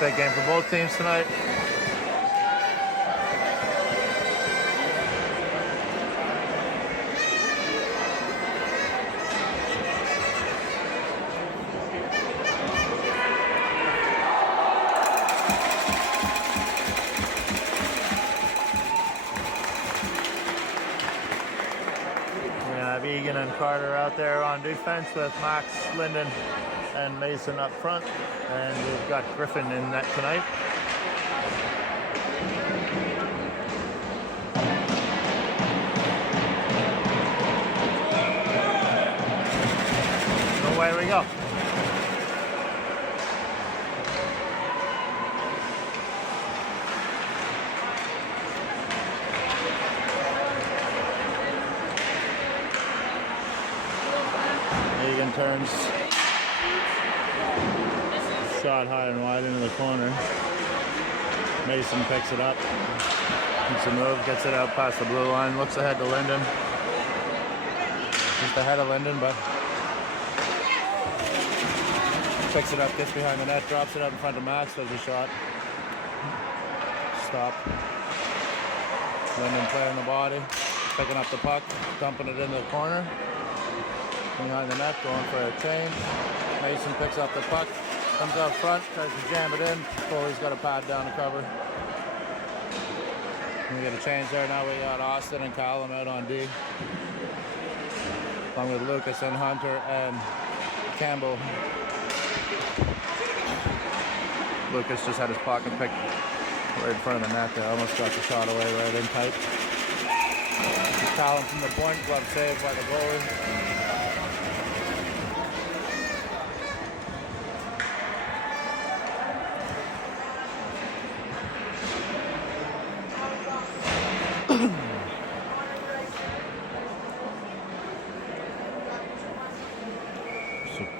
Big game for both teams tonight. Egan and Carter out there on defense with Max, Linden, and Mason up front. And we've got Griffin in net tonight. Away we go. Egan turns, shot high and wide into the corner. Mason picks it up, makes a move, gets it out past the blue line, looks ahead to Linden. Just ahead of Linden, but picks it up, gets behind the net, drops it up in front of Max, does a shot. Stop. Linden playing the body, picking up the puck, dumping it into the corner. Behind the net, going for a change. Mason picks up the puck, comes out front, tries to jam it in. Foley's got a pad down to cover. And we get a change there. Now we got Austin and Callum out on D. Along with Lucas and Hunter and Campbell. Lucas just had his pocket picked right in front of the net there. Almost got the shot away right in tight. Callum from the point, glove saved by the goalie.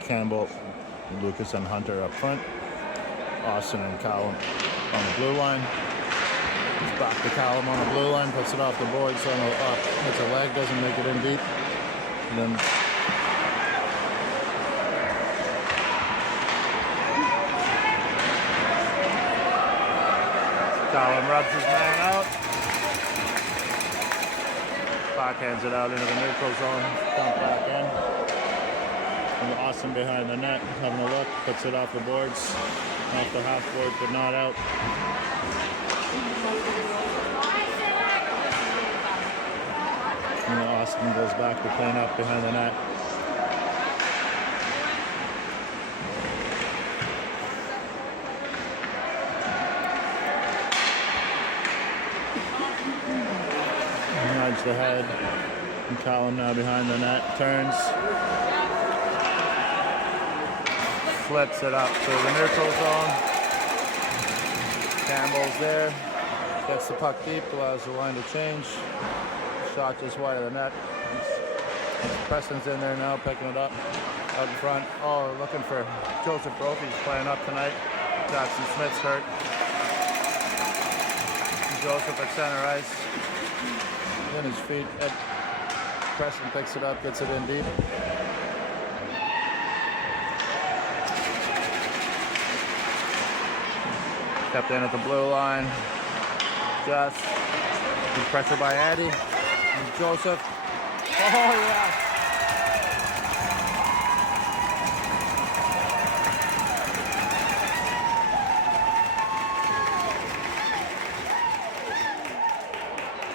Campbell, Lucas and Hunter up front. Austin and Callum on the blue line. It's back to Callum on the blue line, puts it off the boards, so hits a leg, doesn't make it in deep. And then Callum rubs his man out. Backhands it out into the neutral zone, dump back in. And Austin behind the net, having a look, puts it off the boards, off the half board, but not out. And Austin goes back to clean up behind the net. Nudge the head, and Callum now behind the net, turns. Flips it up to the neutral zone. Campbell's there. Gets the puck deep, allows the line to change. Shot just wide of the net. Preston's in there now, picking it up out in front. Oh, looking for Joseph Brophy's playing up tonight. Jackson Smith's hurt. Joseph at center ice. In his feet. Preston picks it up, gets it in deep. Kept in at the blue line. Just good pressure by Addy. And Joseph. Oh, yeah.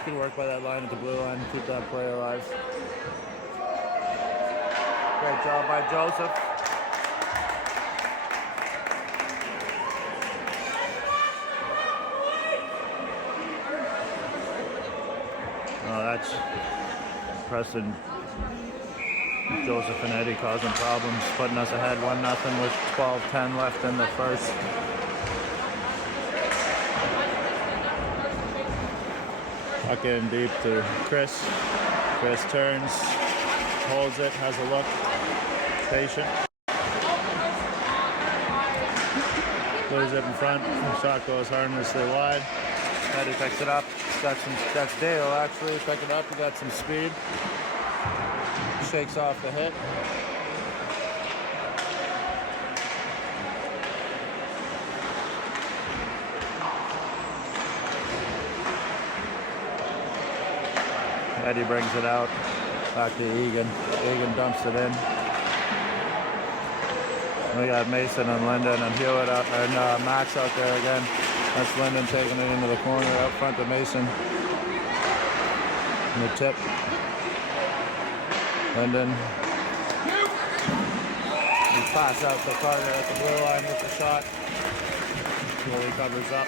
Good work by that line at the blue line to keep that play alive. Great job by Joseph. That's Preston, Joseph and Eddie causing problems, putting us ahead 1-0 with 12:10 left in the first. Puck in deep to Chris. Chris turns, holds it, has a look, patient. Plays it in front, shot goes harmlessly wide. Eddie picks it up. That's Dale actually. Pick it up. He got some speed. Shakes off the hit. Eddie brings it out. Back to Egan. Egan dumps it in. We got Mason and Lyndon and Hewitt out, and Max out there again. That's Lyndon taking it into the corner out front to Mason. And the tip. Lyndon. He pass out to Carter at the blue line with the shot. Willie covers up.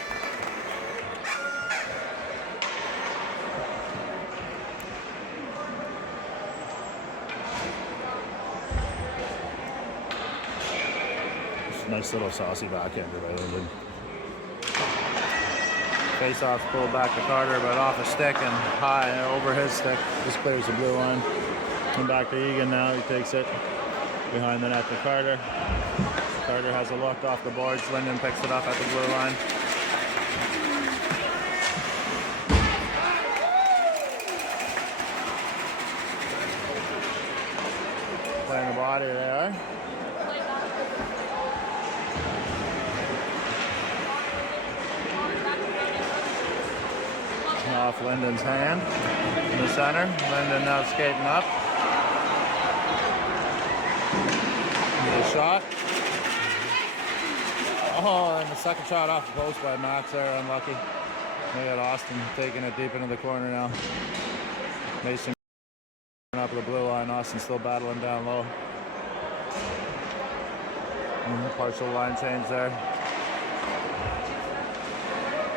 Nice little saucy backhander by Lyndon. Face-off pulled back to Carter, but off a stick and high over his stick. Just clears the blue line. And back to Egan now. He takes it behind the net to Carter. Carter has a look off the boards. Lyndon picks it up at the blue line. Playing the body, they are. Off Lyndon's hand in the center. Lyndon now skating up. The shot. Oh, and the second shot off the post by Max there, unlucky. We got Austin taking it deep into the corner now. Mason up the blue line. Austin still battling down low. Partial line change there.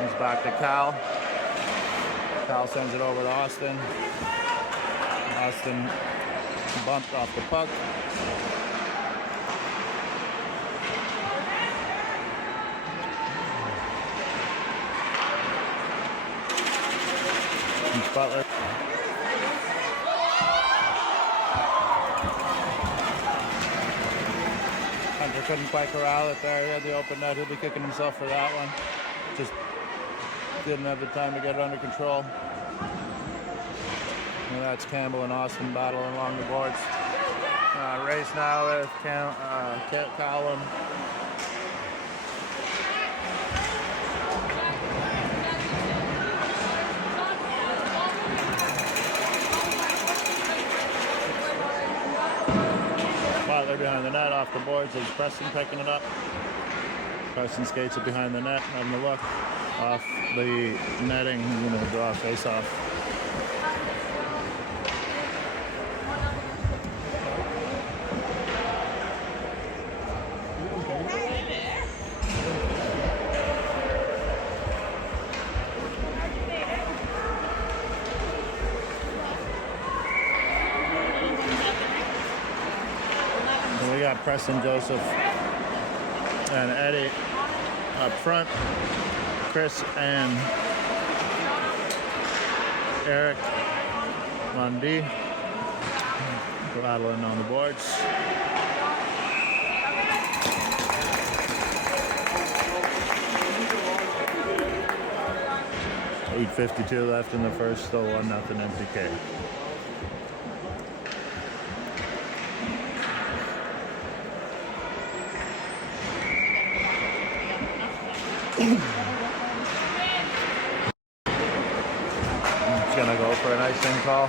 He's back to Cal. Cal sends it over to Austin. Austin bumped off the puck. And Butler. Hunter couldn't quite corral it there. He had the open net. He'll be kicking himself for that one. Just didn't have the time to get it under control. And that's Campbell and Austin battling along the boards. Race now with Callum. Butler behind the net off the boards. There's Preston picking it up. Preston skates it behind the net, having a look. Off the netting, he's going to draw a face-off. And we got Preston Joseph and Eddie up front. Chris and Eric Lundy battling on the boards. .8:52 left in the first, still 1-0 MTK. Gonna go for an icing call.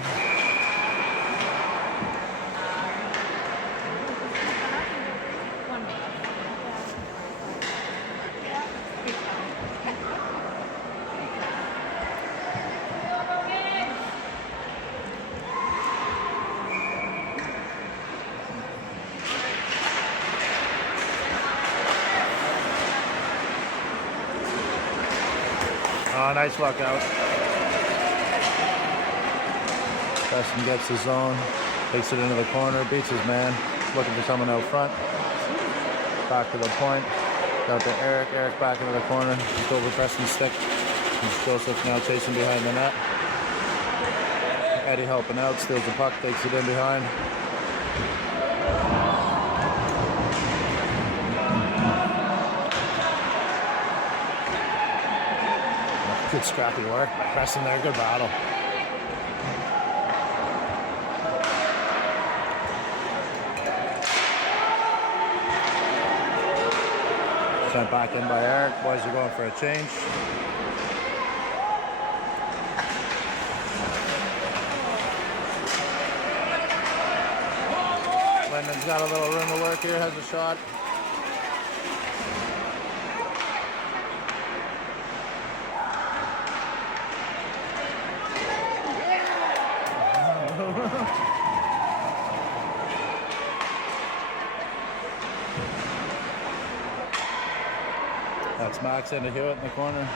Oh, nice luck out. Preston gets his zone, takes it into the corner, beats his man, looking for someone out front. Back to the point, out to Eric. Eric back into the corner, just over Preston's stick. And Joseph now chasing behind the net. Eddie helping out, steals the puck, takes it in behind. Good scrappy work by Preston there, good battle. Sent back in by Eric. Boys are going for a change. He's got a little room to work here, has a shot. That's Max into Hewitt in the corner.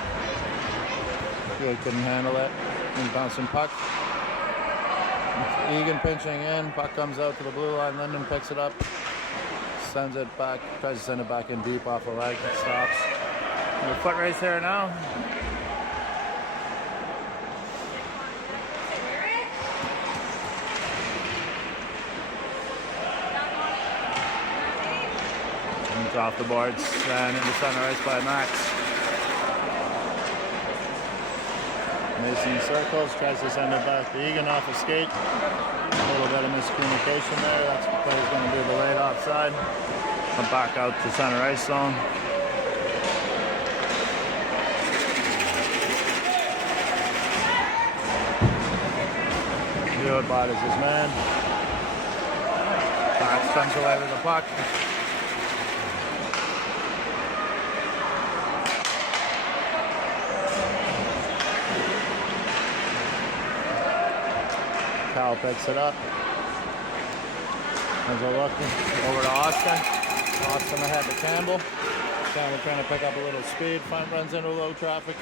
Hewitt couldn't handle it. And bouncing puck. Egan pinching in. Puck comes out to the blue line. Linden picks it up. Sends it back. Tries to send it back in deep off a leg. It stops. And the foot race there now. And it's off the boards and into center ice by Max. Mason circles, tries to send it back to Egan off a skate. A little bit of miscommunication there. That's the player's going to do the late offside. And back out to center ice zone. Hewitt is his man. Max comes away with the puck. Cal picks it up. There's a look over to Austin. Austin ahead to Campbell. Campbell trying to pick up a little speed. Front runs into low traffic.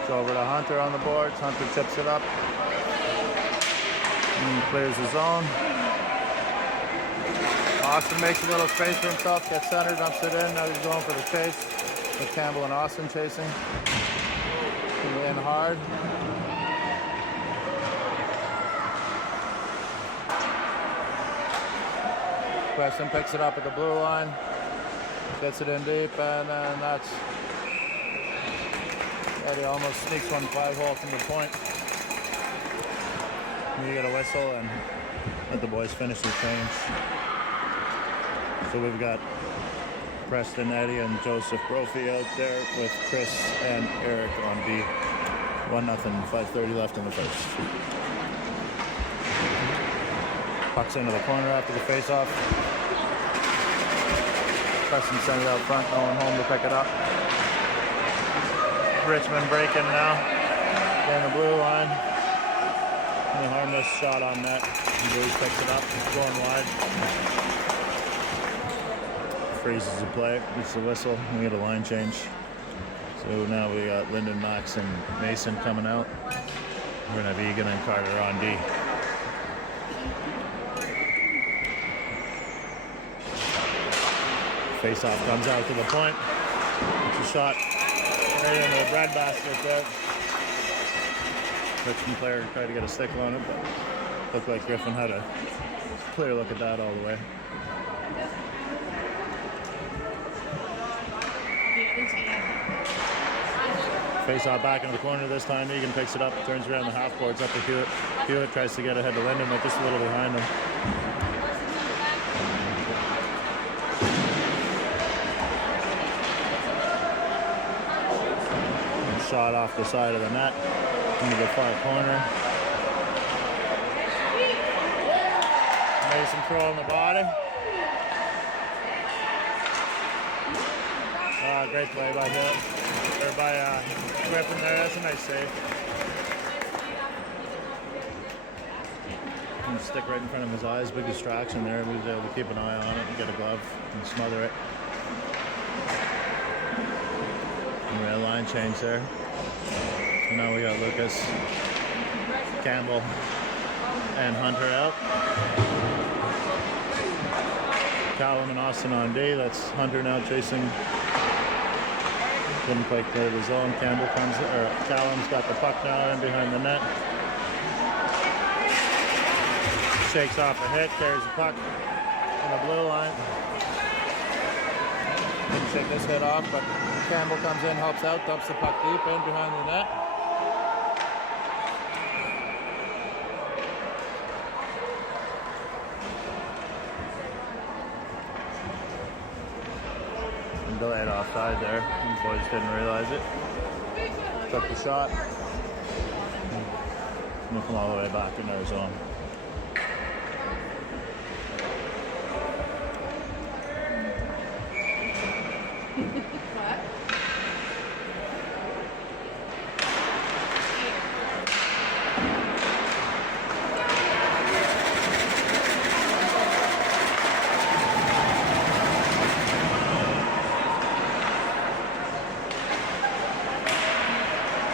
It's over to Hunter on the boards. Hunter chips it up. And clears the zone. Austin makes a little space for himself, gets center, dumps it in. Now he's going for the chase with Campbell and Austin chasing. In hard. Preston picks it up at the blue line, gets it in deep, and then that's Eddie almost sneaks one 5-hole from the point. You get a whistle and let the boys finish the change. So we've got Preston, Eddie, and Joseph Brophy out there with Chris and Eric on D. 1-0, 5:30 left in the first. Puck's into the corner after the face-off. Preston sends it out front, no one home to pick it up. Richmond breaking now. Down the blue line. And a harmless shot on net. Blues picks it up, going wide. Freezes the play, gets the whistle, we get a line change. So now we got Lyndon, Max, and Mason coming out. We're gonna have Egan and Carter on D. Face-off comes out to the point. It's a shot right into the breadbasket there. Richmond player tried to get a stickle on it, but looked like Griffin had a clear look at that all the way. Face-off back into the corner this time. Egan picks it up, turns around the half boards up to Hewitt. Hewitt tries to get ahead to Linden, but just a little behind him. And shot off the side of the net into the far corner. Mason throwing the body. Great play by Hewitt. Or by Griffin there. That's a nice save. And stick right in front of his eyes. Big distraction there. He was able to keep an eye on it and get a glove and smother it. And we had a line change there. And now we got Lucas, Campbell, and Hunter out. Callum and Austin on D. That's Hunter now chasing. Couldn't quite clear the zone. Campbell comes, or Callum's got the puck now in behind the net. Shakes off a hit, carries the puck in the blue line. Didn't shake this hit off, but Campbell comes in, helps out, dumps the puck deep in behind the net. Delayed offside there. The boys didn't realize it. took the shot. We'll come all the way back in their zone.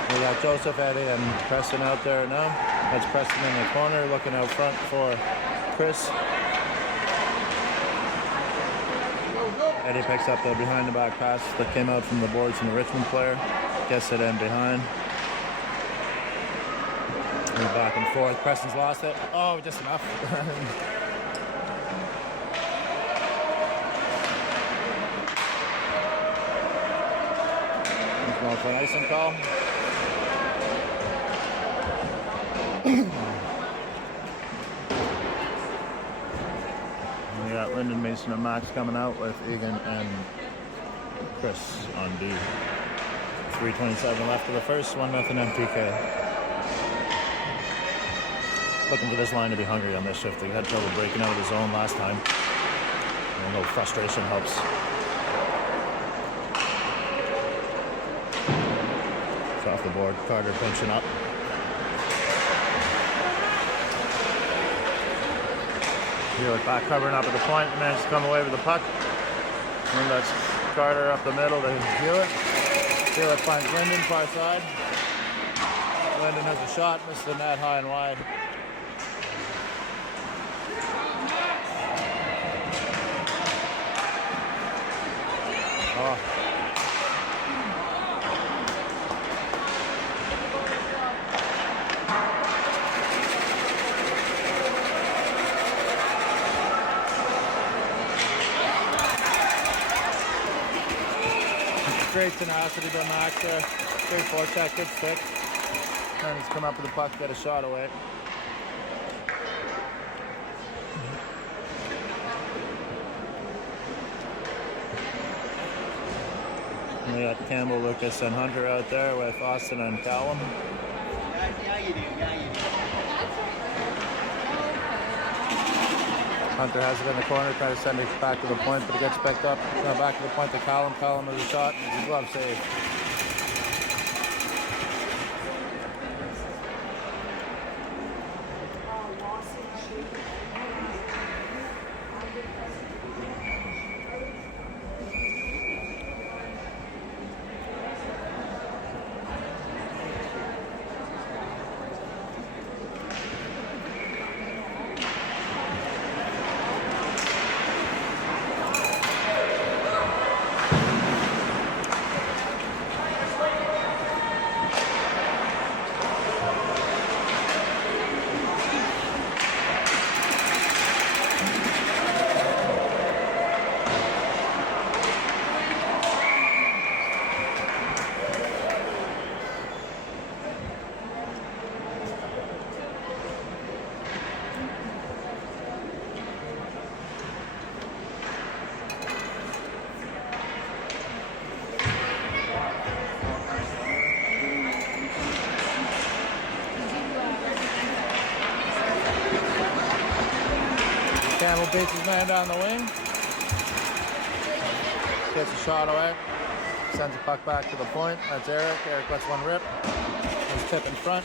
We got Joseph, Eddie, and Preston out there now. That's Preston in the corner, looking out front for Chris. Eddie picks up the behind the back pass that came out from the boards from the Richmond player. Gets it in behind. And back and forth. Preston's lost it. Oh, just enough. He's going for an icing call. We got Lyndon, Mason, and Max coming out with Egan and Chris on D. 3:27 left of the first, 1-0 MTK. Looking for this line to be hungry on this shift. They had trouble breaking out of the zone last time. And a little frustration helps. It's off the board. Carter pinching up. Hewitt back covering up at the point, managed to come away with the puck. And that's Carter up the middle to Hewitt. Hewitt finds Lyndon far side. Lyndon has a shot, missed the net high and wide. Oh. Great tenacity by Max there. Great forecheck, good stick. And he's come up with the puck, get a shot away. And we got Campbell, Lucas, and Hunter out there with Austin and Callum. Yeah, you do. Hunter has it in the corner, trying to send it back to the point, but it gets picked up. Now back to the point to Callum. Callum has a shot. It's a glove save. Campbell beats his man down the wing. Gets a shot away. Sends the puck back to the point. That's Eric. Eric lets one rip. His tip in front.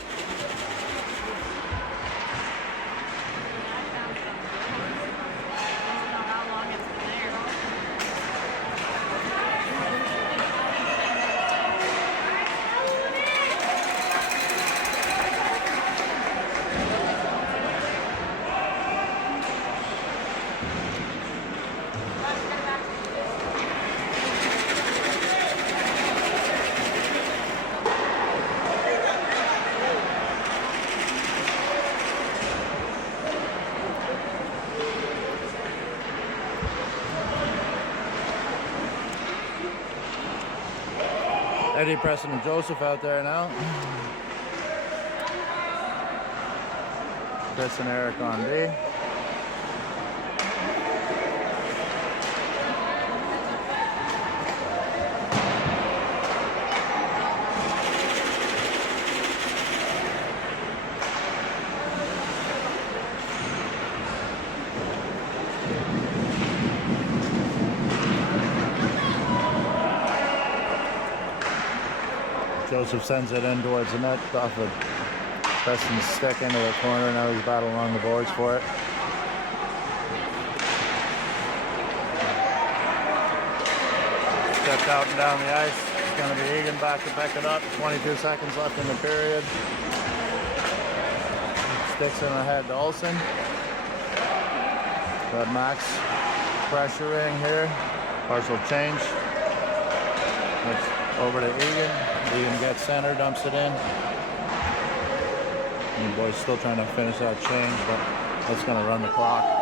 Eddie, Preston, and Joseph out there now. Chris and Eric on D. Joseph sends it in towards the net off of Preston's stick into the corner. Now he's battling along the boards for it. Stepped out and down the ice. It's going to be Egan back to pick it up. 22 seconds left in the period. Sticks in ahead to Olsen. Got Max pressuring here. Partial change. It's over to Egan. Egan gets center, dumps it in. And the boys still trying to finish that change, but that's going to run the clock.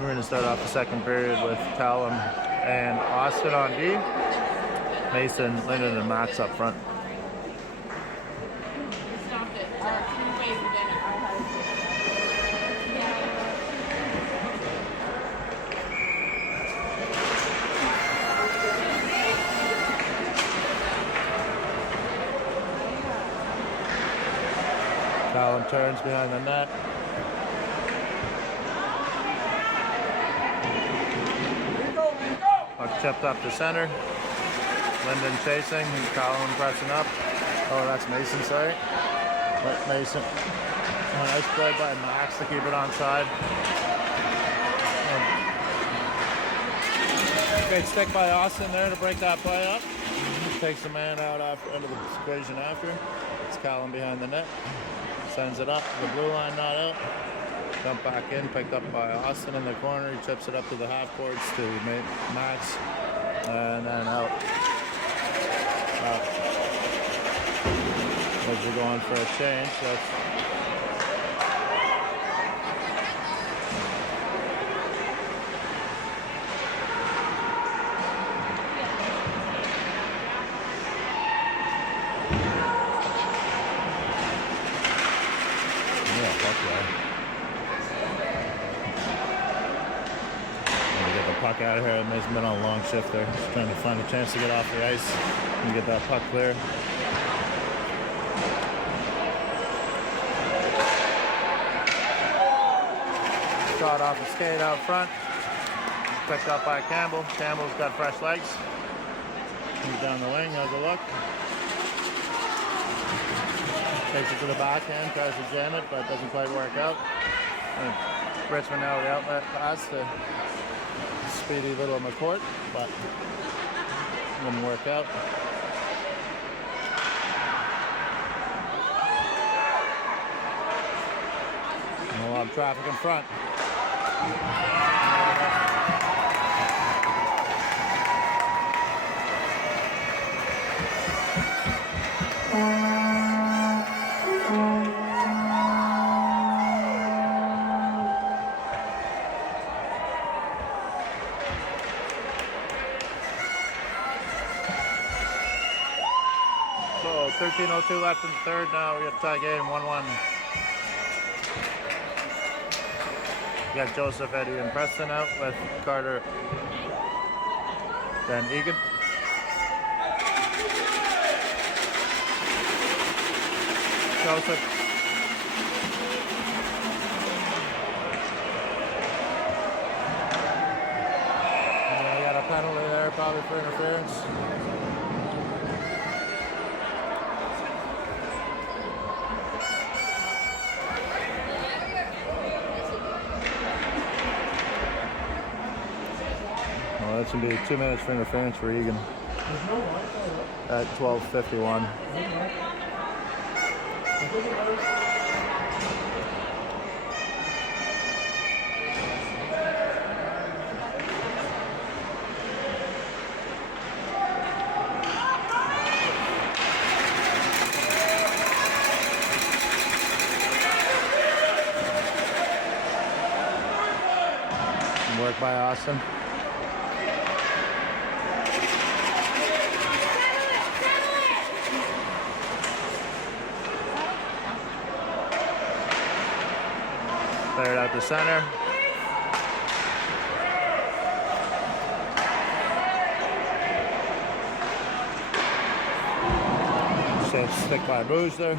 We're going to start off the second period with Callum and Austin on D. Mason, Lyndon, and Max up front. Callum turns behind the net. Puck chipped up to center. Lyndon chasing. Callum pressing up. Oh, that's Mason, sorry. But Mason. Oh, nice play by Max to keep it onside. Great stick by Austin there to break that play up. Takes the man out after, into the equation after. It's Callum behind the net. Sends it up. The blue line not out. Dump back in, picked up by Austin in the corner. He chips it up to the half boards to Max, and then out. As you're going for a change, that's puck out of here. Mason's been on a long shift there. Just trying to find a chance to get off the ice and get that puck clear. Shot off the skate out front. Picked up by Campbell. Campbell's got fresh legs. He's down the wing, has a look. Takes it to the backhand, tries to jam it, but doesn't quite work out. And Richmond now the outlet pass to speedy little McCourt, but didn't work out. And a lot of traffic in front. So 13:02 left in the third. Now we got a tie game, 1-1. We got Joseph, Eddie, and Preston out with Carter, then Egan. Joseph. I got a penalty there, probably for interference. Well, that's going to be 2 minutes for interference for Egan at 12:51. Work by Austin. Clear it out to center. So stick by Rouge there.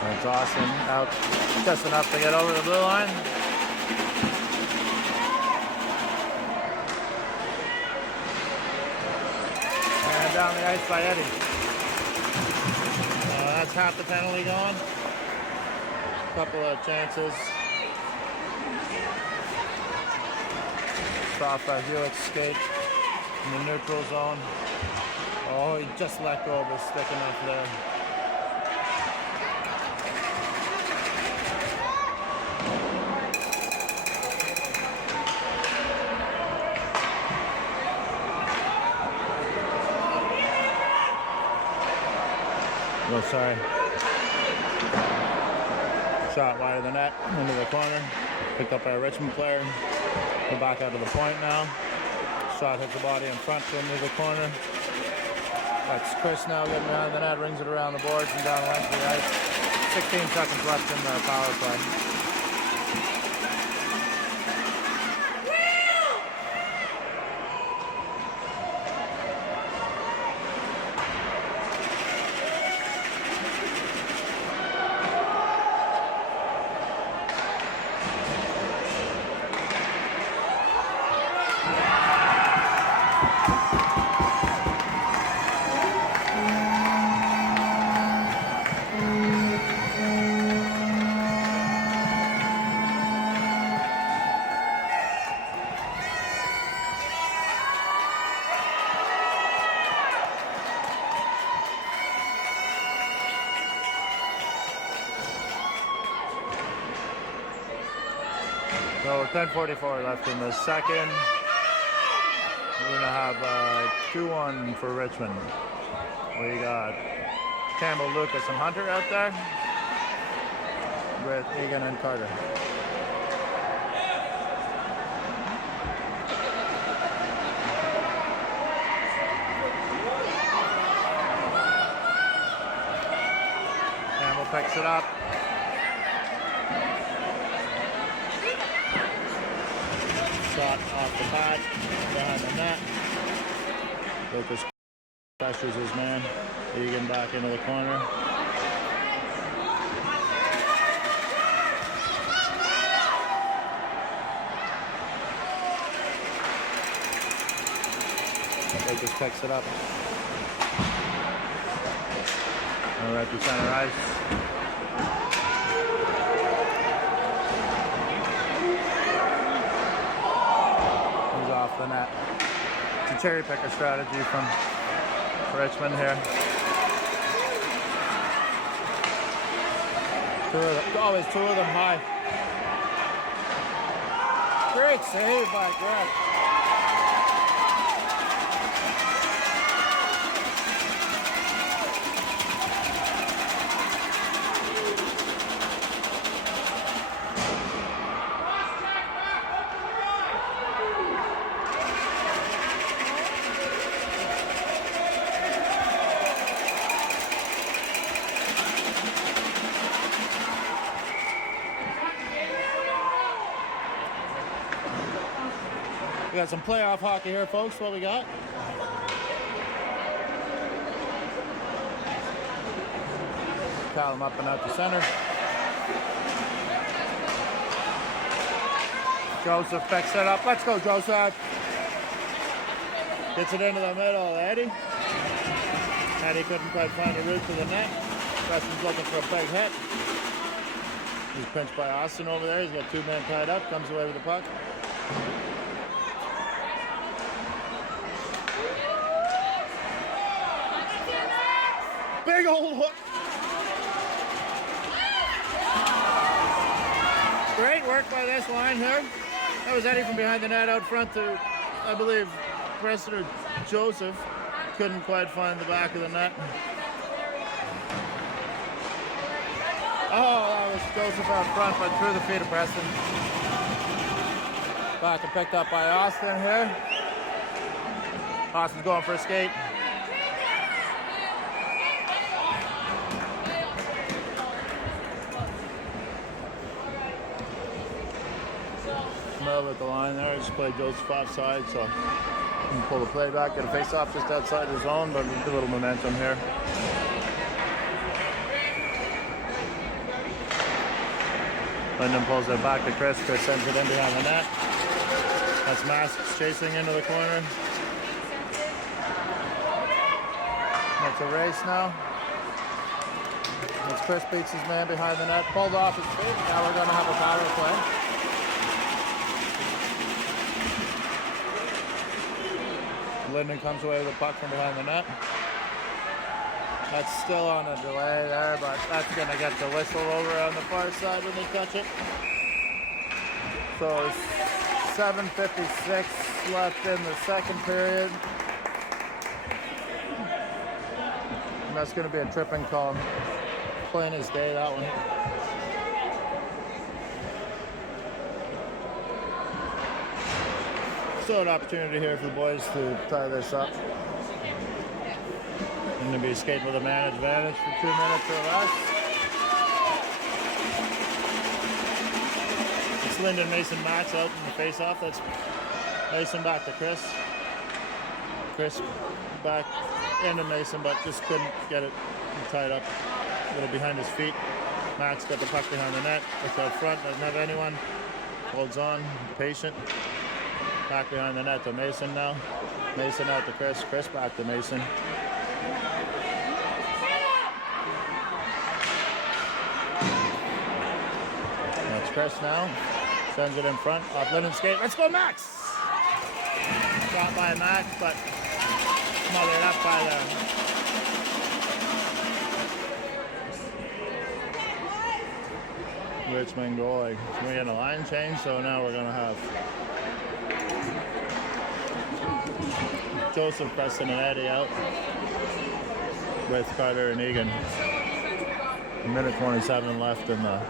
That's Austin out just enough to get over the blue line. And down the ice by Eddie. That's half the penalty gone. Couple of chances. Off a Hewitt skate in the neutral zone. Oh, he just let go of his stick enough there. Oh, sorry. Shot wide of the net, into the corner. Picked up by a Richmond player. Go back out of the point now. Shot hits the body in front to into the corner. That's Chris now getting behind the net, rings it around the boards and down the length of the ice. 16 seconds left in the power play. So 10:44 left in the second. We're gonna have 2-1 for Richmond. We got Campbell, Lucas, and Hunter out there with Egan and Carter. Campbell picks it up. Shot off the pad, behind the net. Lucas pressures his man. Egan back into the corner. Lucas picks it up. And right to center ice. Off the net. It's a cherry picker strategy from Richmond here. Always two of them high. Great save by Greg. We got some playoff hockey here, folks. What we got? Callum up and out to center. Joseph picks it up. Let's go, Joseph. Gets it into the middle, Eddie. Eddie couldn't quite find a route to the net. Preston's looking for a big hit. He's pinched by Austin over there. He's got two men tied up. Comes away with the puck. Big old hook. Great work by this line here. That was Eddie from behind the net out front to, I believe, Preston or Joseph. Couldn't quite find the back of the net. Oh, that was Joseph out front, but through the feet of Preston. Back and picked up by Austin here. Austin's going for a skate. wild at the line there. Just played Joseph offside, so you can pull the play back, get a face off just outside the zone, but a little momentum here. Lyndon pulls it back to Chris. Chris sends it in behind the net. That's Masks chasing into the corner. It's a race now. As Chris beats his man behind the net, pulled off his feet. Now we're going to have a power play. Lyndon comes away with the puck from behind the net. That's still on a delay there, but that's going to get the whistle over on the far side when they touch it. So 7:56 left in the second period. And that's going to be a tripping call. Plain as day, that one. Still an opportunity here for the boys to tie this up. Going to be skating with a man advantage for 2 minutes or less. It's Lyndon, Mason, Max out in the face-off. That's Mason back to Chris. Chris back into Mason, but just couldn't get it tied up. A little behind his feet. Max got the puck behind the net. Looks out front, doesn't have anyone. Holds on, patient. Back behind the net to Mason now. Mason out to Chris. Chris back to Mason. That's Chris now. Sends it in front. Off Lyndon's skate. Let's go, Max! Shot by Max, but smothered up by the Richmond goalie. We're getting a line change, so now we're going to have Joseph, Preston, and Eddie out with Carter and Egan. 1:27 left in the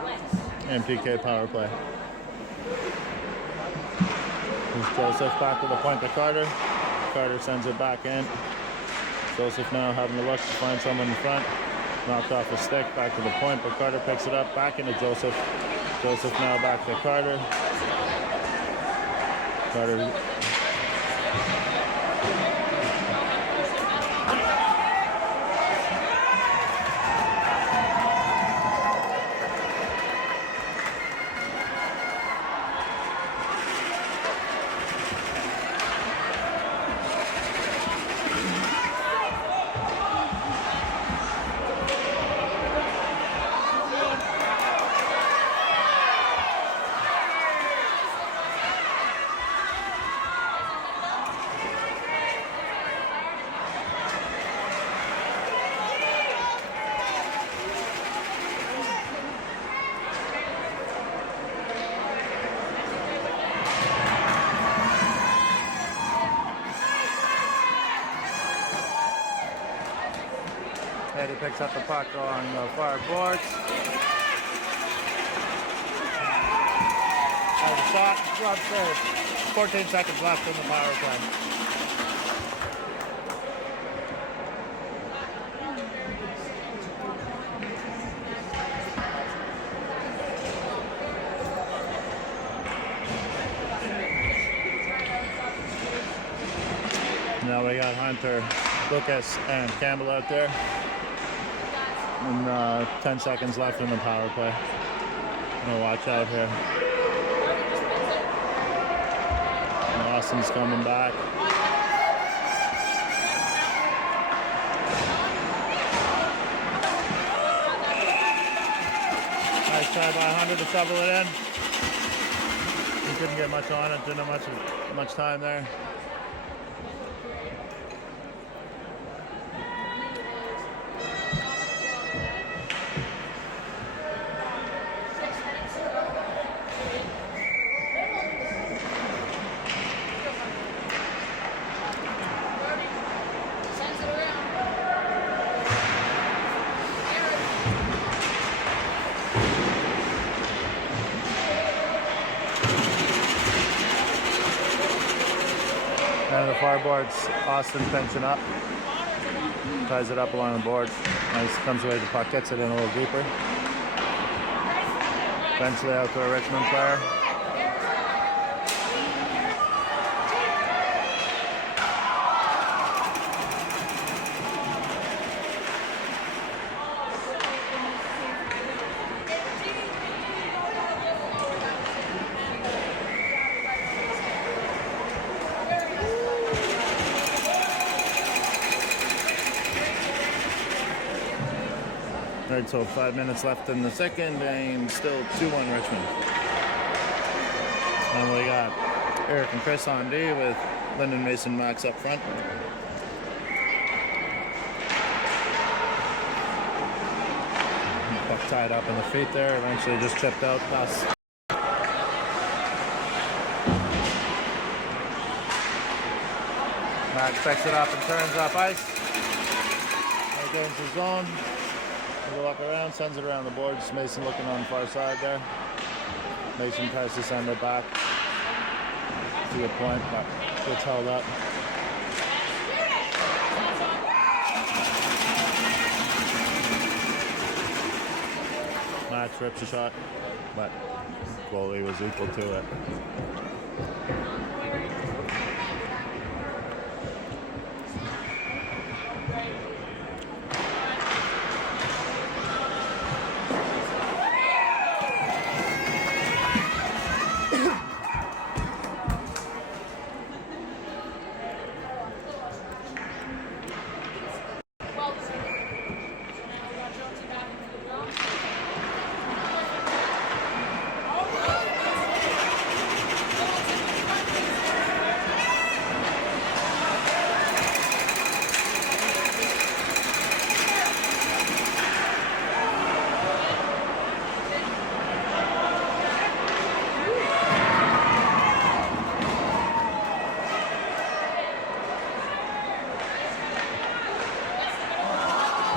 MTK power play. Here's Joseph back to the point to Carter. Carter sends it back in. Joseph now having to look to find someone in front. Knocked off a stick, back to the point, but Carter picks it up, back into Joseph. Joseph now back to Carter. Carter. Eddie picks up the puck on the far boards. Has a shot, glove save. 14 seconds left in the power play. Now we got Hunter, Lucas, and Campbell out there. And 10 seconds left in the power play. Gonna watch out here. And Austin's coming back. Nice try by Hunter to shovel it in. He couldn't get much on it, didn't have much time there. And the far boards, Austin pinching up. Ties it up along the board. Nice, comes away the puck, gets it in a little deeper. Eventually out to a Richmond player. All right, so 5 minutes left in the second, and still 2-1 Richmond. And we got Eric and Chris on D with Lyndon, Mason, Max up front. Puck tied up in the feet there, eventually just chipped out past. Max picks it up and turns up ice. Right there into the zone. He'll walk around, sends it around the boards. Mason looking on the far side there. Mason tries to send it back. It's a good point, but gets held up. Max rips a shot, but goalie was equal to it.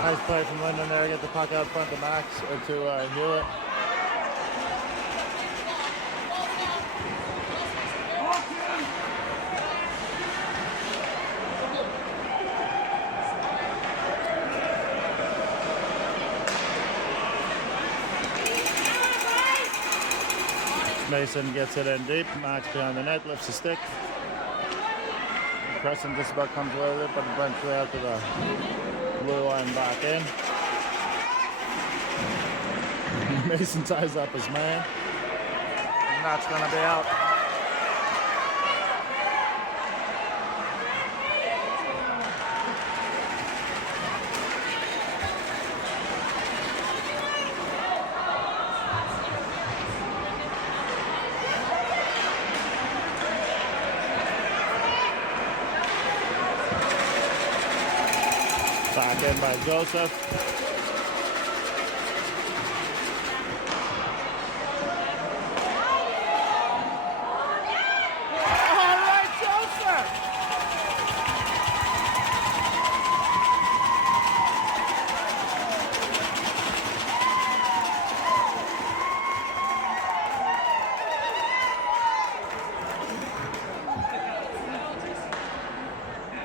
Nice play from Lyndon there, get the puck out front to Max, or to Hewitt. Mason gets it in deep, Max behind the net, lifts the stick. Preston just about comes away with it, but eventually out to the blue line back in. Mason ties up his man. And that's going to be out. Back in by Joseph. All right, Joseph.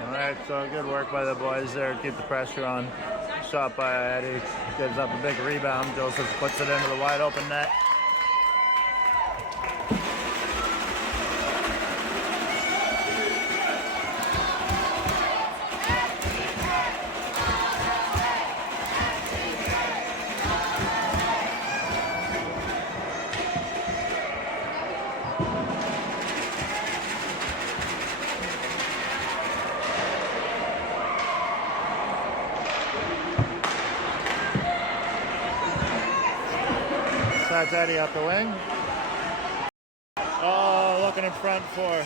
All right, so good work by the boys there. Keep the pressure on. Shot by Eddie. Gives up a big rebound. Joseph puts it into the wide open net. That's Eddie up the wing. Oh, looking in front for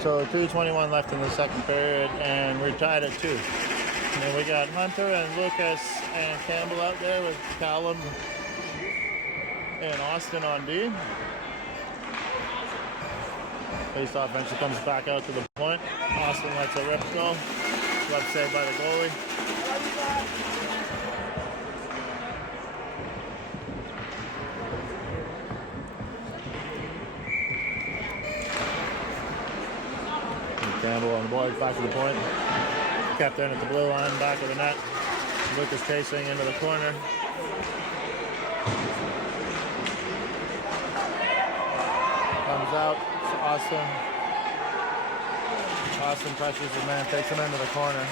So 2:21 left in the second period, and we're tied at 2. And we got Hunter and Lucas and Campbell out there with Callum and Austin on D. Face-off eventually comes back out to the point. Austin lets a rip go. Left save by the goalie. Campbell on the boards, back to the point. Kept in at the blue line, back of the net. Lucas chasing into the corner. Comes out, Austin. Austin pressures his man, takes him into the corner.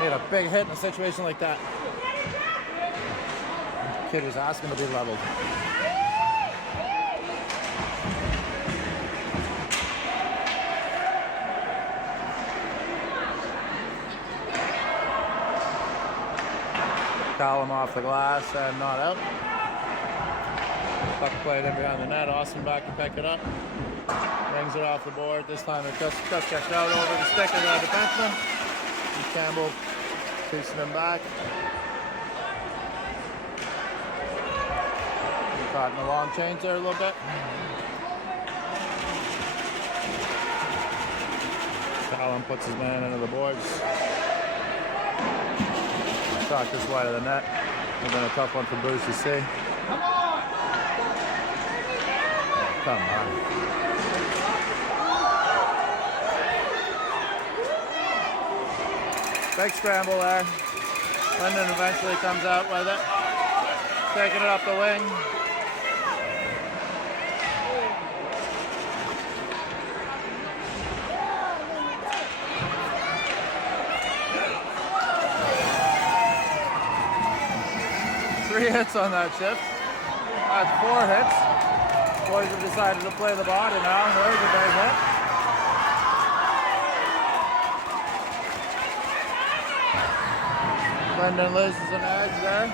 Made a big hit in a situation like that. The kid was asking to be leveled. Callum off the glass and not out. Puck played in behind the net. Austin back to pick it up. Rings it off the board. This time it just gets out over the stick of the defenseman. And Campbell chasing him back. Caught in the long change there a little bit. Callum puts his man into the boards. Shot just wide of the net. It's been a tough one for Bruce to see. Come on. Big scramble there. Linden eventually comes out with it. Taking it up the wing. Three hits on that shift. That's 4 hits. Boys have decided to play the body now. There's a big hit. Linden loses an edge there.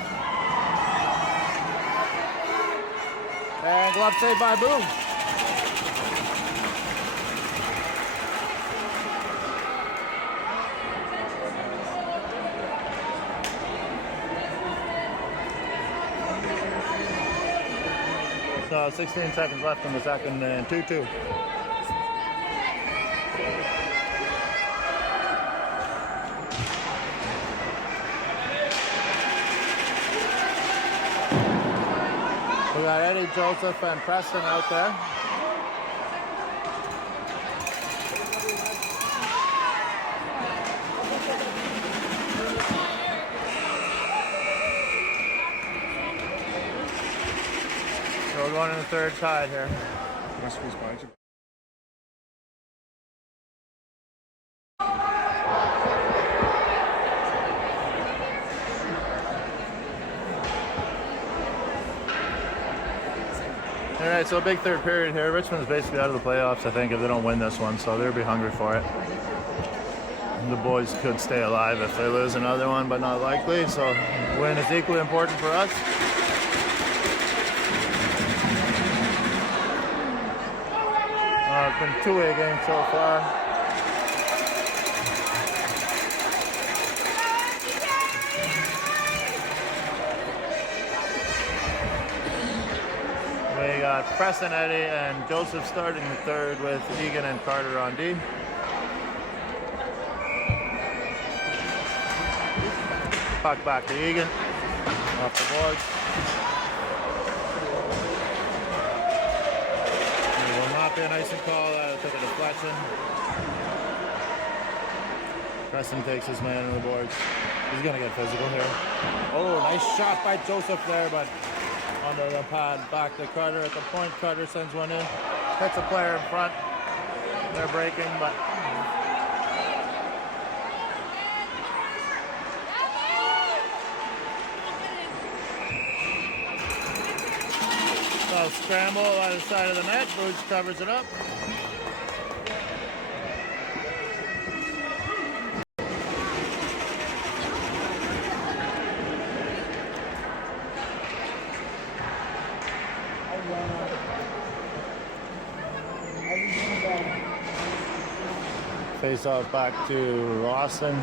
And glove saved by Boom. So 16 seconds left in the second and 2-2. We got Eddie, Joseph, and Preston out there. So we're going in the third side here. All right, so a big third period here. Richmond's basically out of the playoffs, I think, if they don't win this one, so they'll be hungry for it. The boys could stay alive if they lose another one, but not likely, so win is equally important for us. It's been a two-way game so far. We got Preston, Eddie, and Joseph starting the third with Egan and Carter on D. Puck back to Egan. Off the boards. It will not be an icing call. Took a deflection. Preston takes his man on the boards. He's going to get physical here. Oh, nice shot by Joseph there, but under the pad, back to Carter at the point. Carter sends one in, hits a player in front. They're breaking, but so scramble by the side of the net. Boots covers it up. Face off back to Austin.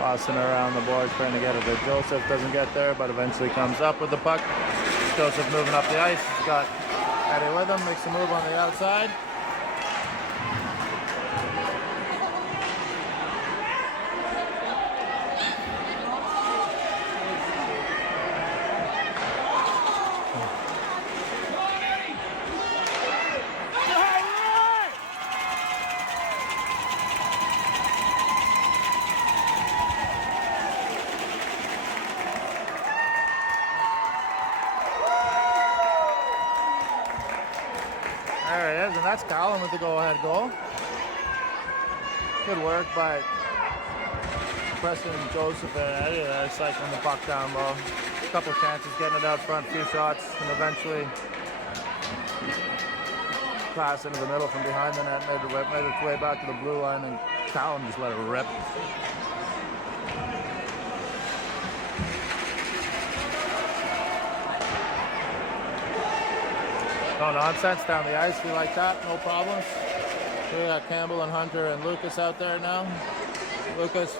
Austin around the board trying to get it to Joseph. Doesn't get there, but eventually comes up with the puck. Joseph moving up the ice. He's got Eddie with him. Makes a move on the outside. There he is, and that's Colin with the go-ahead goal. Good work by Preston and Joseph and Eddie there, cycling the puck down low. A couple chances getting it out front, few shots, and eventually pass into the middle from behind the net, made its way back to the blue line, and Colin just let it rip. No nonsense down the ice, we like that, no problems. We got Campbell and Hunter and Lucas out there now. Lucas,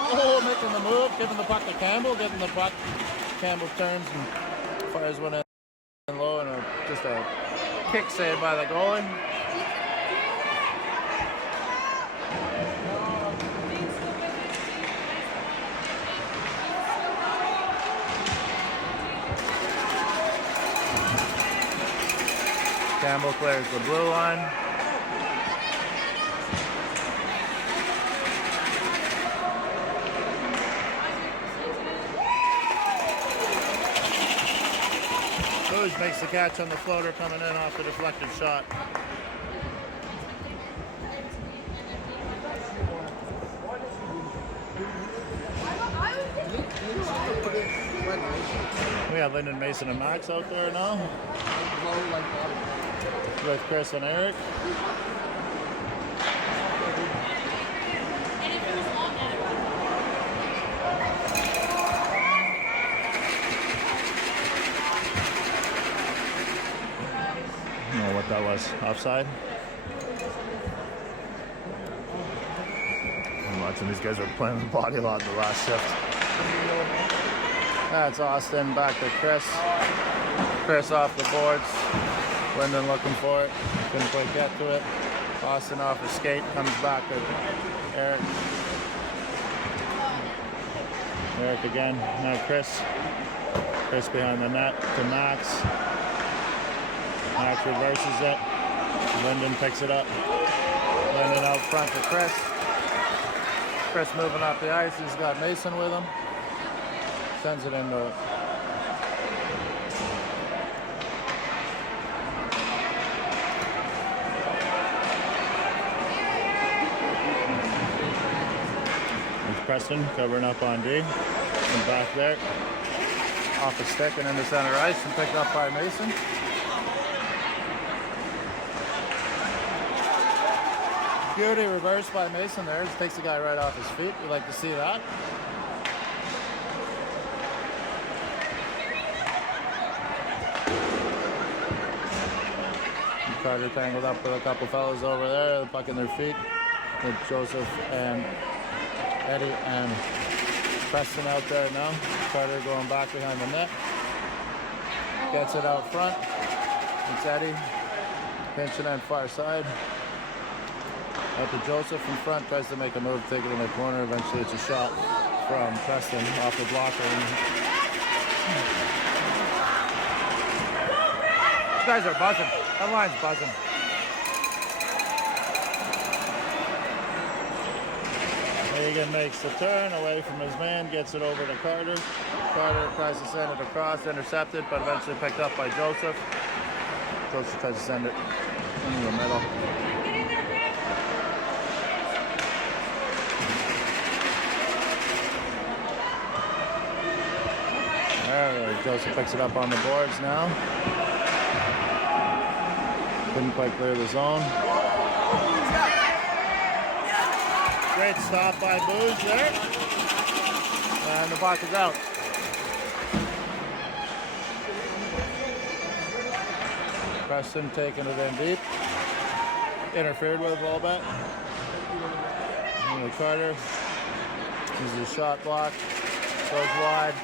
making the move, giving the puck to Campbell, getting the puck. Campbell turns and fires one in low, and just a kick save by the goalie. Campbell clears the blue line. Booge makes the catch on the floater coming in off the deflected shot. We have Lyndon, Mason, and Max out there now. With Chris and Eric. I don't know what that was. Offside? I'm watching these guys are playing the body a lot in the last shift. That's Austin back to Chris. Chris off the boards. Lyndon looking for it. Couldn't quite get to it. Austin off his skate. Comes back to Eric. Eric again. Now Chris. Chris behind the net to Max. Max reverses it. Lyndon picks it up. Lyndon out front to Chris. Chris moving off the ice. He's got Mason with him. Sends it into Preston covering up on D. And back there. Off the stick and into center ice and picked up by Mason. Beauty reversed by Mason there. Just takes the guy right off his feet. We like to see that. Carter tangled up with a couple fellas over there. The puck in their feet. With Joseph and Eddie and Preston out there now. Carter going back behind the net. Gets it out front. It's Eddie. Pinching on far side. Out to Joseph in front. Tries to make a move, take it in the corner. Eventually it's a shot from Preston off the blocker. These guys are buzzing. That line's buzzing. Hagan makes the turn away from his man, gets it over to Carter. Carter tries to send it across, intercepted, but eventually picked up by Joseph. Joseph tries to send it into the middle. There, Joseph picks it up on the boards now. Couldn't quite clear the zone. Great stop by Booge there. And the puck is out. Preston taking it in deep. Interfered with a little bit. And Carter uses a shot block. Goes wide.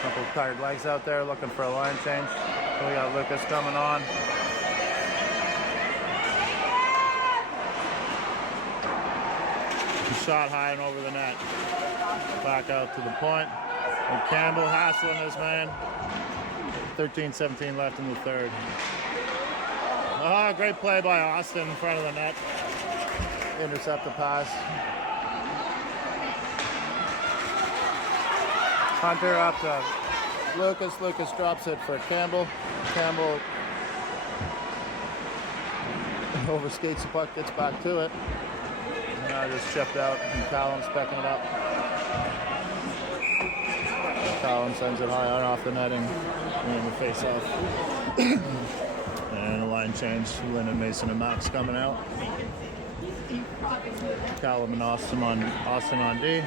Couple of tired legs out there looking for a line change. We got Lucas coming on. Shot high and over the net. Back out to the point. And Campbell hassling his man. 13-17 left in the third. Oh, great play by Austin in front of the net. Intercept the pass. Hunter up to Lucas. Lucas drops it for Campbell. Campbell over skates the puck, gets back to it. And now just chipped out, and Callum's pecking it up. Callum sends it high on off the netting, and the face off. And a line change. Lyndon, Mason, and Max coming out. Callum and Austin on D.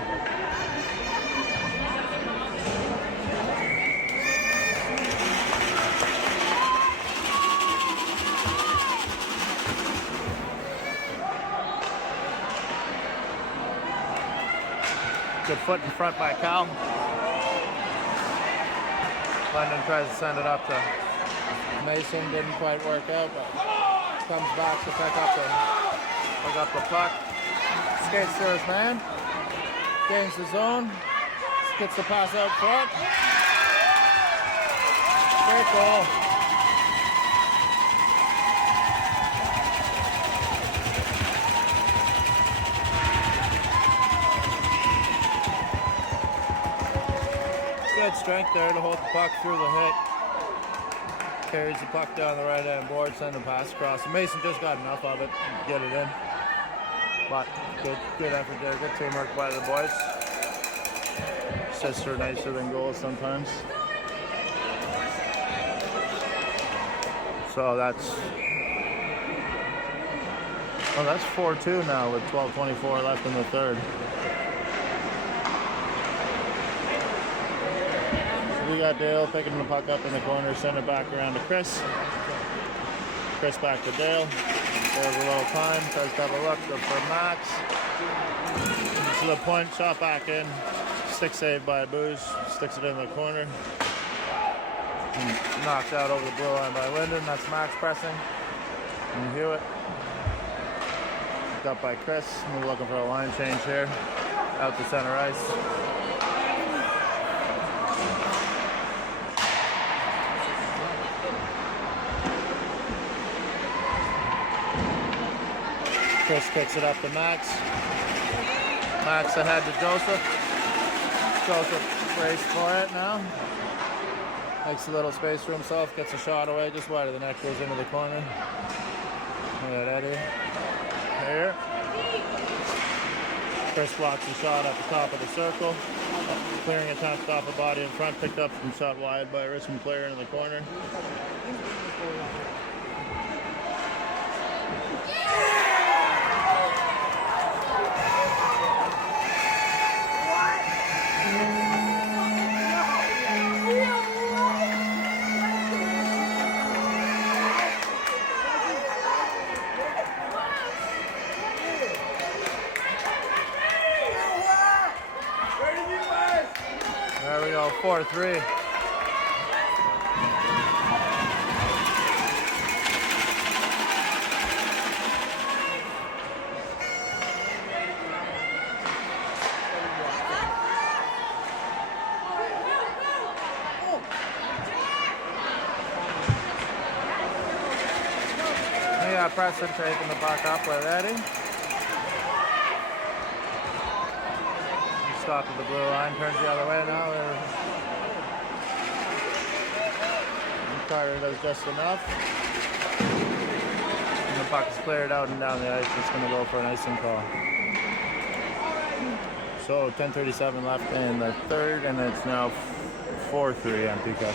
Good foot in front by Cal. Lyndon tries to send it up to Mason, didn't quite work out, but comes back to pick up the puck. Skates to his man, gains the zone, gets the pass out front. Great goal. Good strength there to hold the puck through the hit. Carries the puck down the right hand board, send a pass across. And Mason just got enough of it to get it in. But good effort there, good teamwork by the boys. Assists are nicer than goals sometimes. So that's 4-2 now with 12:24 left in the third. We got Dale picking the puck up in the corner, send it back around to Chris. Chris back to Dale. There's a little time, tries to have a look for Max. To the point, shot back in. Stick save by Booze, sticks it in the corner. And knocked out over the blue line by Lyndon. That's Max pressing. And Hewitt. Picked up by Chris. We're looking for a line change here. Out to center ice. Chris kicks it up to Max. Max ahead to Joseph. Joseph raced for it now. Makes a little space for himself, gets a shot away just wide of the net, goes into the corner. Look at Eddie. Here. Chris blocks the shot at the top of the circle. Clearing attempt off a body in front, picked up and shot wide by a Richmond player in the corner. There we go, 4-3. We got Preston taking the puck up with Eddie. Stop at the blue line, turns the other way now. Carter does just enough. And the puck is cleared out and down the ice. It's going to go for an icing call. So 10:37 left in the third, and it's now 4-3 MTK.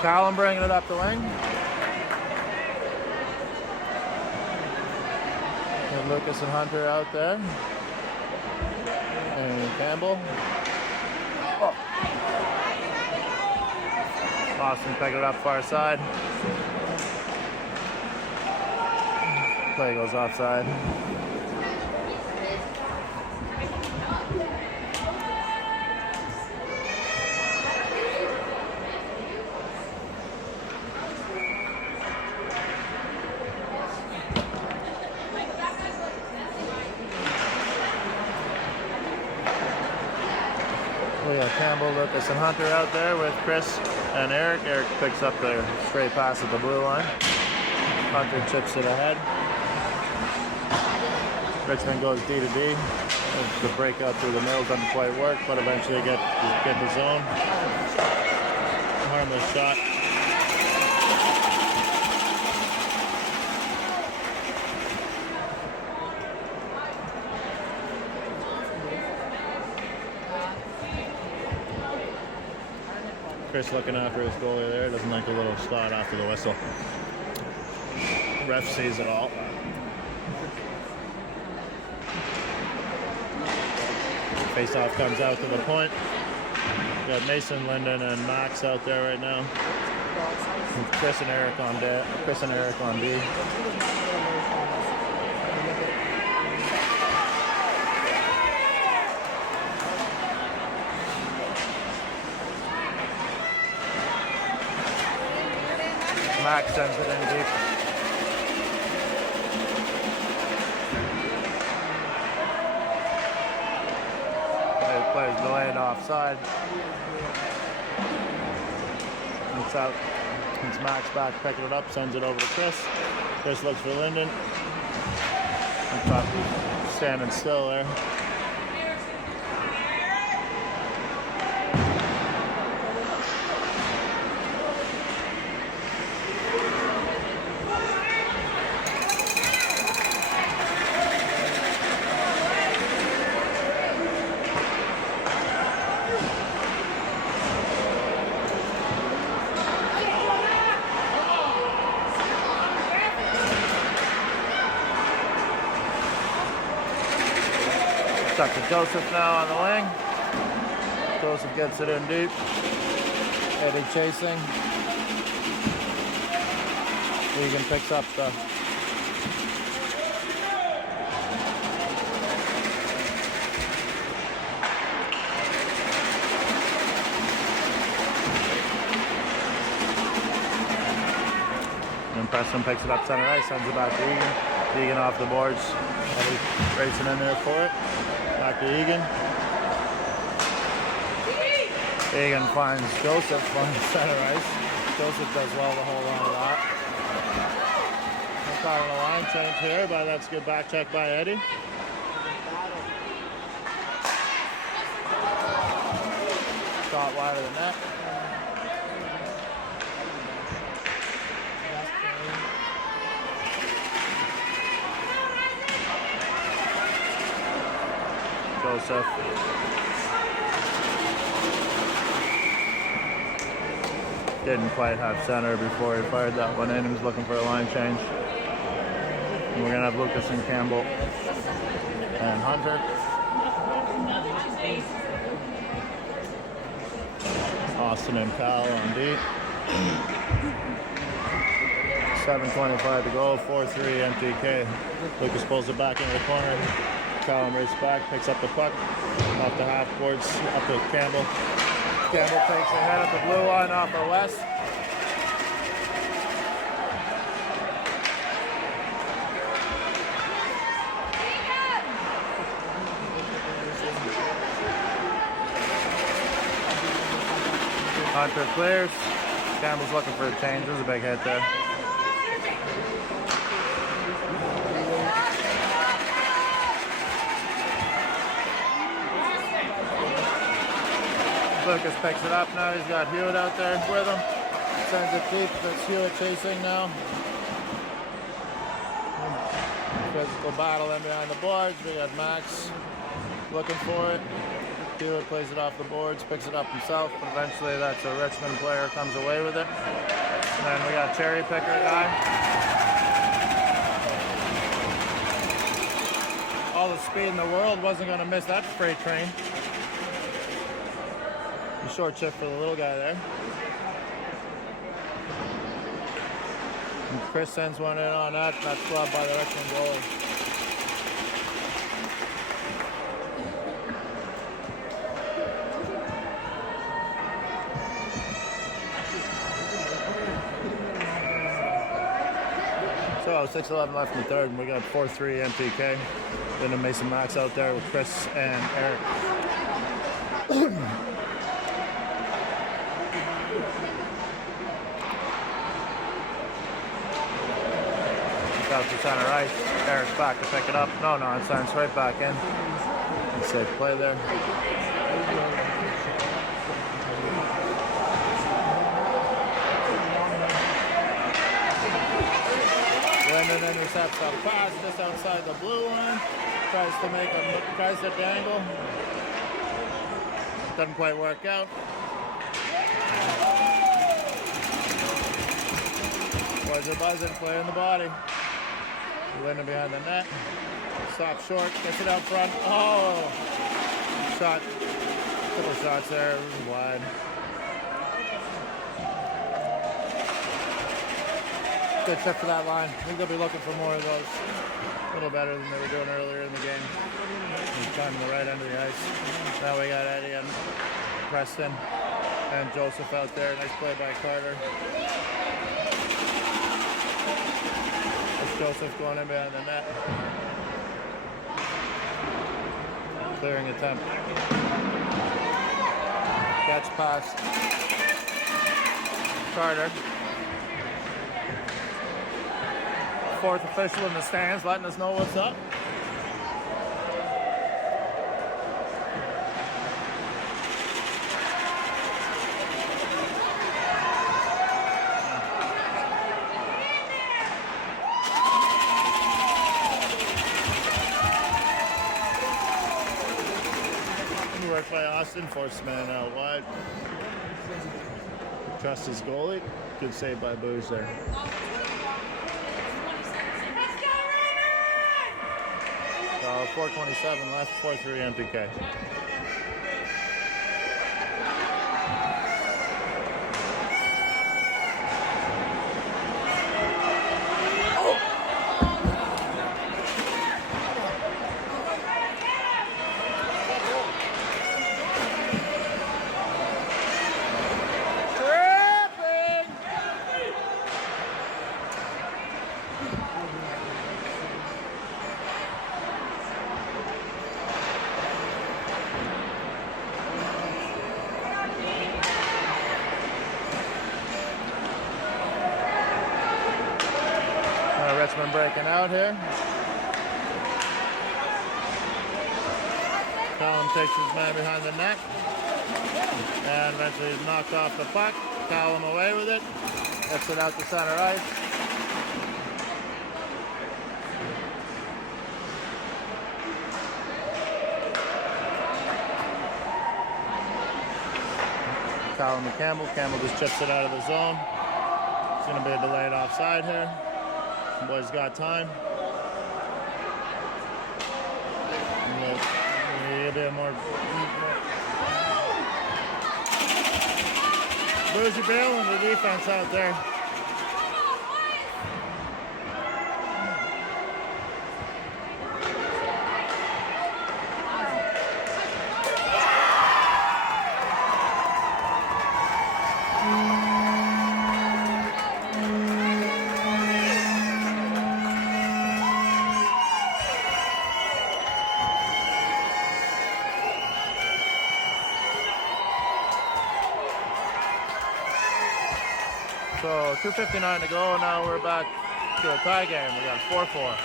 Callum bringing it up the wing. And Lucas and Hunter out there. And Campbell. Oh. Austin picking it up far side. Play goes offside. We got Campbell, Lucas, and Hunter out there with Chris and Eric. Eric picks up their straight pass at the blue line. Hunter chips it ahead. Richmond goes D to D. The breakout through the middle doesn't quite work, but eventually get the zone. Harmless shot. Chris looking after his goalie there, doesn't like a little slot after the whistle. Ref sees it all. Face-off comes out to the point. We got Mason, Linden, and Max out there right now. With Chris and Eric on D. Max sends it in deep. Plays delayed offside. It's out. It's Max back picking it up, sends it over to Chris. Chris looks for Linden. Standing still there. Stuck to Joseph now on the wing. Joseph gets it in deep. Eddie chasing. Egan picks up the and Preston picks it up center ice, sends it back to Egan. Egan off the boards. Eddie racing in there for it. Back to Egan. Egan finds Joseph on center ice. Joseph does well to hold on to that. Caught on a line change here, but that's a good back check by Eddie. Shot wide of the net. Joseph. Didn't quite have center before he fired that one in. He was looking for a line change. And we're going to have Lucas and Campbell and Hunter. Austin and Powell on D. 7:25 to go, 4-3 MTK. Lucas pulls it back into the corner. Callum races back, picks up the puck, off the half boards, up to Campbell. Campbell takes a head at the blue line off the west. Hunter clears. Campbell's looking for a change. There's a big hit there. Lucas picks it up now. He's got Hewitt out there with him. Sends it deep. That's Hewitt chasing now. Physical battle in behind the boards. We got Max looking for it. Hewitt plays it off the boards, picks it up himself, but eventually that's a Richmond player comes away with it. And then we got cherry picker guy. All the speed in the world wasn't going to miss that freight train. A short shift for the little guy there. And Chris sends one in on that. That's clubbed by the Richmond goalie. So 6:11 left in the third, and we got 4-3 MTK. Then Mason Max out there with Chris and Eric. Out to center ice. Eric's back to pick it up. No nonsense. Right back in. Safe play there. Linden intercepts a pass just outside the blue line. Tries to dangle. Doesn't quite work out. Boys are buzzing, play in the body. Linden behind the net. Stop short, gets it out front. Oh! Shot. Couple shots there, wide. Good tip for that line. I think they'll be looking for more of those. A little better than they were doing earlier in the game. He's climbing the right end of the ice. Now we got Eddie and Preston and Joseph out there. Nice play by Carter. There's Joseph going in behind the net. Clearing attempt. Catch pass. Carter. Fourth official in the stands, letting us know what's up. Good work by Austin, forced man out wide. Trust his goalie. Good save by Booze there. 4:27 left, 4-3 MTK. Richmond breaking out here. Callum takes his man behind the net and eventually is knocked off the puck. Callum away with it. Gets it out to center ice. Callum to Campbell. Campbell just chips it out of the zone. It's going to be a delayed offside here. Boys got time. A bit more. Boozy bailing the defense out there. So 2:59 to go. Now we're back to a tie game. We got 4-4.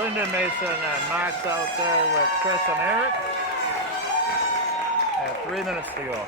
Lyndon Mason and Max out there with Chris and Eric. And 3 minutes to go.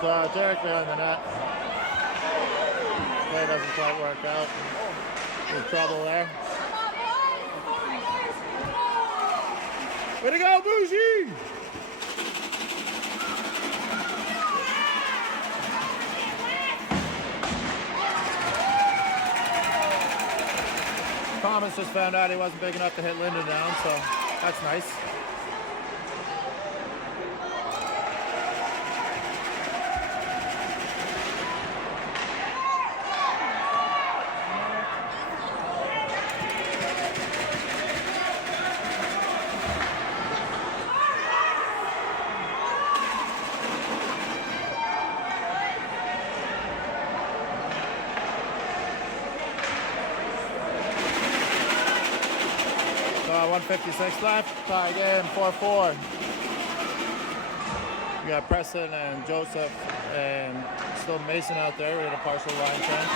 So Derek behind the net. Play doesn't quite work out. There's trouble there. Way to go, Bougie! Thomas just found out he wasn't big enough to hit Lyndon down, so that's nice. 156 left. Tie game, 4-4. We got Preston and Joseph and still Mason out there. We got a partial line change.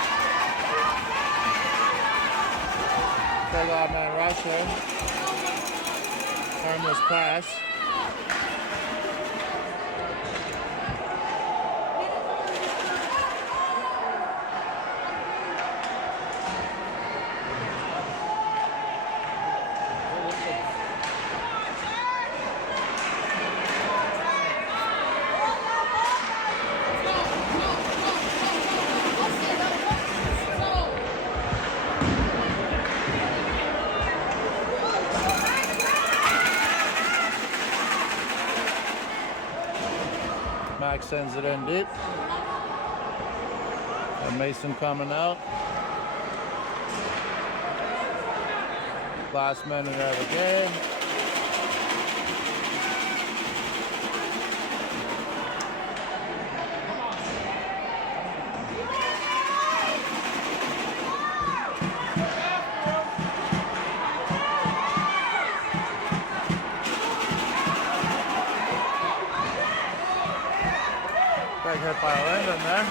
Big odd man rush here. Harmless pass. Max sends it in deep. And Mason coming out. Last minute of the game. Big hit by Linden there.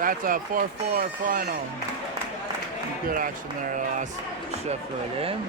That's a 4-4 final. Good action there last shift of the game.